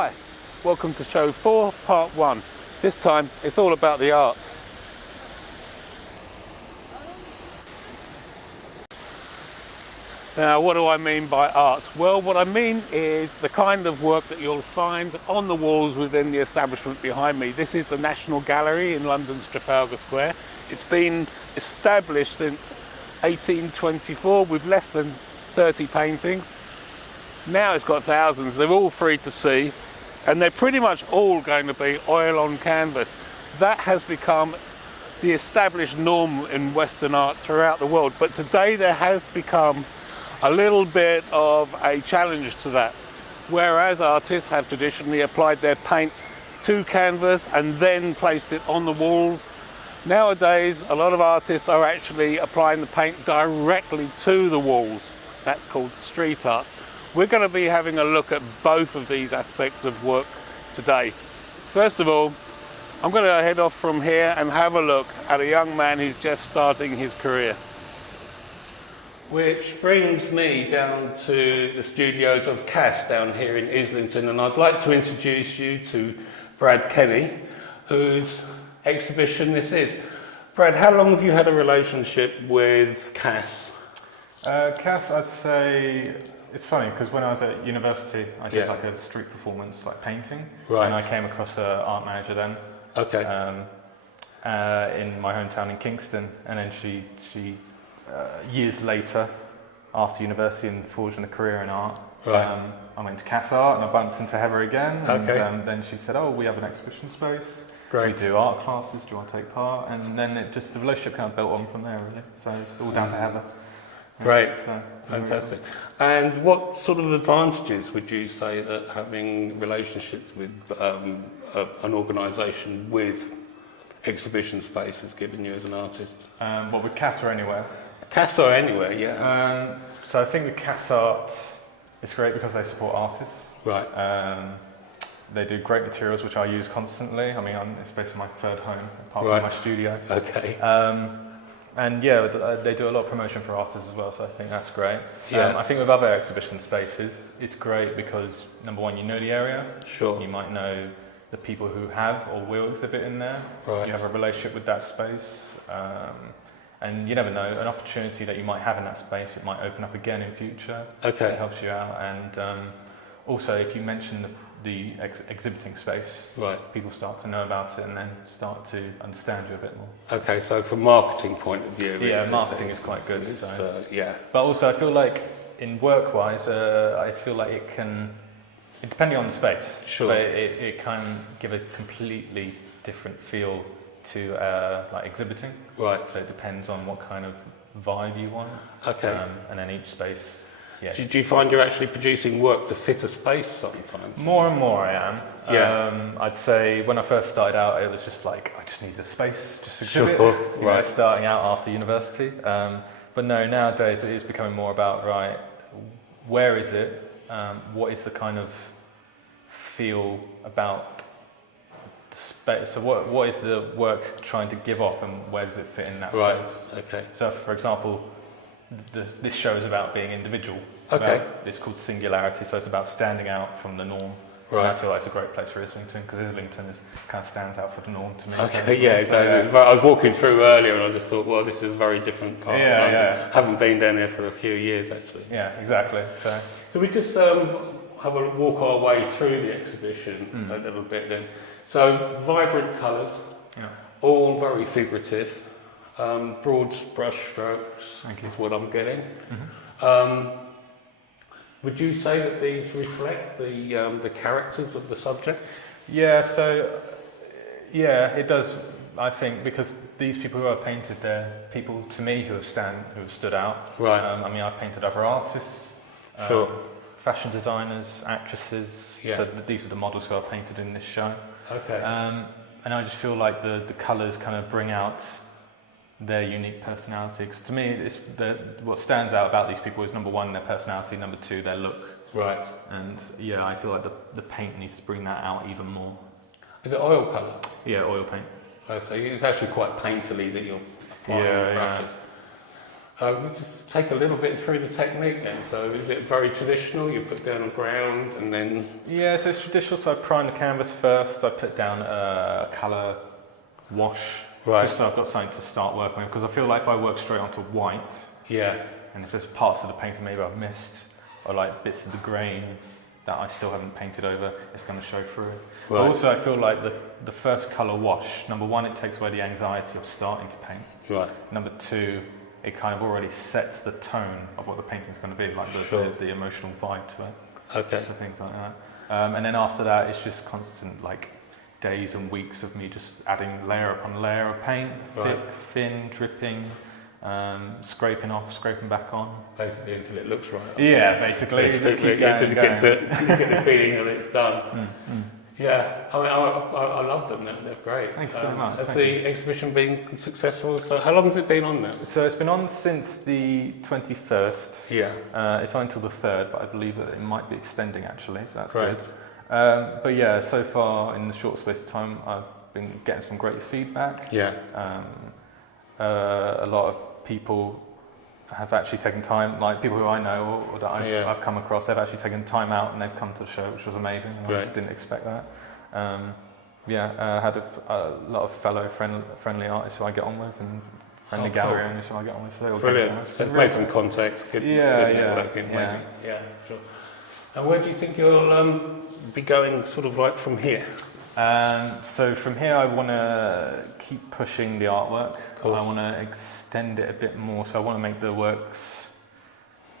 Hi, welcome to show 4, part 1. This time it's all about the art. Now, what do I mean by art? Well, what I mean is the kind of work that you'll find on the walls within the establishment behind me. This is the National Gallery in London's Trafalgar Square. It's been established since 1824 with less than 30 paintings. Now it's got thousands. They're all free to see, and they're pretty much all going to be oil on canvas. That has become the established norm in Western art throughout the world, but today there has become a little bit of a challenge to that. Whereas artists have traditionally applied their paint to canvas and then placed it on the walls, nowadays a lot of artists are actually applying the paint directly to the walls. That's called street art. We're going to be having a look at both of these aspects of work today. First of all, I'm going to head off from here and have a look at a young man who's just starting his career. Which brings me down to the studios of Cass down here in Islington, and I'd like to introduce you to Brad Kenny, whose exhibition this is. Brad, how long have you had a relationship with Cass? Cass, I'd say, it's funny because when I was at university I did like a street performance, like painting, and I came across an art manager then. Okay. In my hometown in Kingston, and then she years later, after university and forging a career in art, I went to Cass Art and I bumped into Heather again, and then she said, "Oh, we have an exhibition space. Great. We do art classes. Do you want to take part?" And then the relationship kind of built on from there, really. So it's all down to Heather. Great, so fantastic. And what sort of advantages would you say that having relationships with an organisation with exhibition space has given you as an artist? What, with Cass or anywhere? Cass or anywhere, yeah. So I think with Cass Art, it's great because they support artists. Right. They do great materials which I use constantly. I mean, it's basically my third home, apart from my studio. Okay. And yeah, they do a lot of promotion for artists as well, so I think that's great. Yeah. I think with other exhibition spaces, it's great because, number one, you know the area. Sure. You might know the people who have or will exhibit in there. Right. You have a relationship with that space. And you never know, an opportunity that you might have in that space, it might open up again in future. Okay. It helps you out. And also, if you mention the exhibiting space, people start to know about it and then start to understand you a bit more. Okay, so from a marketing point of view... Yeah, marketing is quite good. Yeah. But also, I feel like, in work-wise, I feel like it can, depending on the space, sure, but it can give a completely different feel to like exhibiting. Right. So it depends on what kind of vibe you want. Okay. And then each space, yes. Do you find you're actually producing work to fit a space sometimes? More and more I am. Yeah. I'd say when I first started out, it was just like, I just needed a space just to exhibit. Sure. You know, starting out after university. But no, nowadays it is becoming more about, right, where is it? What is the kind of feel about space? So what is the work trying to give off, and where does it fit in that space? Okay. So for example, this show is about being individual. Okay. It's called Singularity, so it's about standing out from the norm. Right. And I feel like it's a great place for Islington, because Islington kind of stands out for the norm to me. Okay, yeah, exactly. I was walking through earlier and I just thought, well, this is a very different part of London. Yeah. Haven't been down there for a few years, actually. Yeah, exactly. So can we just have a walk our way through the exhibition a little bit then? So, vibrant colours, all very figurative, broad brush strokes is what I'm getting. Would you say that these reflect the characters of the subjects? Yeah, so it does. I think because these people who are painted, they're people to me who have stood out. Right. I mean, I've painted other artists, sure, fashion designers, actresses. Yeah. So these are the models who are painted in this show. Okay. And I just feel like the colours kind of bring out their unique personality. Because to me, what stands out about these people is, number one, their personality, number two, their look. Right. And yeah, I feel like the paint needs to bring that out even more. Is it oil colour? Yeah, oil paint. So it's actually quite painterly that you're applying the brushes. Let's just take a little bit through the technique then. So is it very traditional? You put down a ground and then... Yeah, so it's traditional. So I prime the canvas first. I put down a colour wash, just so I've got something to start working with. Because I feel like if I work straight onto white, and if there's parts of the painting maybe I've missed, or like bits of the grain that I still haven't painted over, it's going to show through. But also I feel like the first colour wash, number one, it takes away the anxiety of starting to paint. Number two, it kind of already sets the tone of what the painting's going to be, like the emotional vibe to it. So things like that. And then after that, it's just constant like days and weeks of me just adding layer upon layer of paint, thick, thin, dripping, scraping off, scraping back on. Basically until it looks right. Yeah, basically. Just keep going, until you get the feeling that it's done. Yeah, I mean, I love them. They're great. Thanks so much. Has the exhibition been successful? So how long has it been on now? So it's been on since the 21st. Yeah. It's on until the 3rd, but I believe that it might be extending actually, so that's great. Good. But yeah, so far in the short space of time, I've been getting some great feedback. Yeah. A lot of people have actually taken time, like people who I know or that I've come across, they've actually taken time out and they've come to the show, which was amazing. I didn't expect that. I had a lot of fellow friendly artists who I get on with and friendly gallery owners who I get on with. So they all brilliant. So it's made some contact. Good networking, maybe. Yeah, sure. And where do you think you'll be going sort of like from here? So from here I want to keep pushing the artwork. I want to extend it a bit more, so I want to make the works,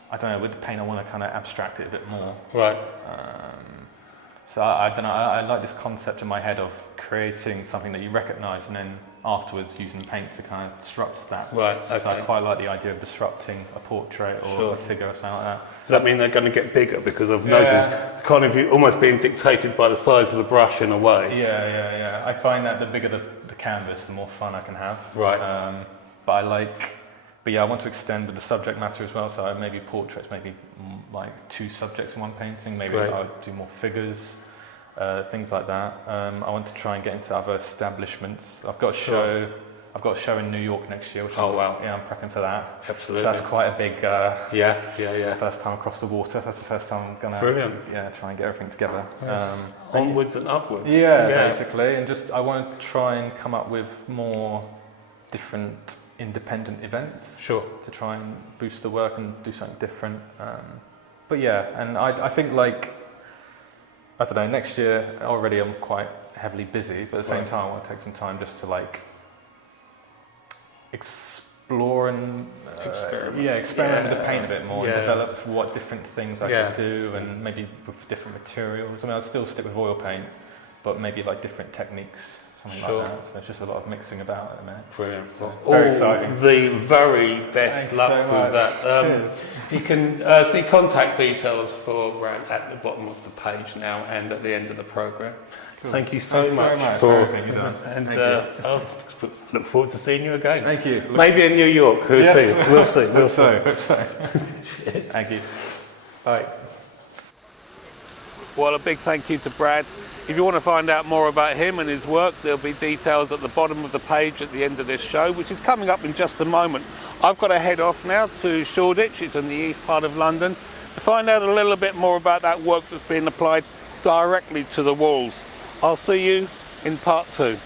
I don't know, with the paint I want to kind of abstract it a bit more. So I don't know, I like this concept in my head of creating something that you recognise and then afterwards using paint to kind of disrupt that. So I quite like the idea of disrupting a portrait or a figure or something like that. Does that mean they're going to get bigger? Because I've noticed kind of you almost being dictated by the size of the brush in a way. Yeah. I find that the bigger the canvas, the more fun I can have. But I want to extend with the subject matter as well. So maybe portraits, maybe like 2 subjects in one painting. Maybe I would do more figures, things like that. I want to try and get into other establishments. I've got a show. I've got a show in New York next year. Which I'm prepping for that. Absolutely. So that's quite a big. First time across the water. That's the first time I'm gonna. Brilliant. Try and get everything together. Onwards and upwards. Basically, and just I want to try and come up with more different independent events. To try and boost the work and do something different. And I think like. I don't know, next year already I'm quite heavily busy, but at the same time I want to take some time just to like explore and experiment with the paint a bit more and develop what different things I could do and maybe with different materials. I mean, I'll still stick with oil paint, but maybe like different techniques, something like that. So there's just a lot of mixing about at the minute. Brilliant. So very exciting. The very best luck with that. Cheers. You can see contact details for Brad at the bottom of the page now and at the end of the programme. Cool. Thank you so much for everything you've done. And I'll look forward to seeing you again. Thank you. Maybe in New York. We'll see. We'll see. Thank you. Bye. Well, a big thank you to Brad. If you want to find out more about him and his work, there'll be details at the bottom of the page at the end of this show, which is coming up in just a moment. I've got to head off now to Shoreditch, it's in the east part of London, to find out a little bit more about that work that's being applied directly to the walls. I'll see you in part 2.